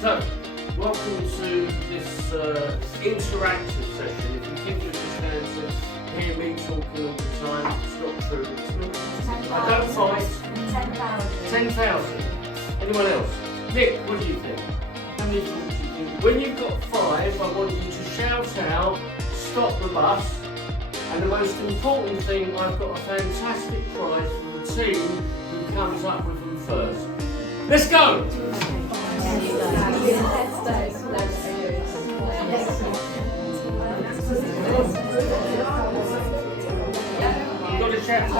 So, welcome to this interactive session. If you think you're just going to hear me talking all the time, it's not true. I don't fight. 10,000. Anyone else? Nick, what do you think? How many thoughts do you think? When you've got 5, I want you to shout out, stop the bus. And the most important thing, I've got a fantastic prize for the team who comes up with them first. Let's go! You've got to shout.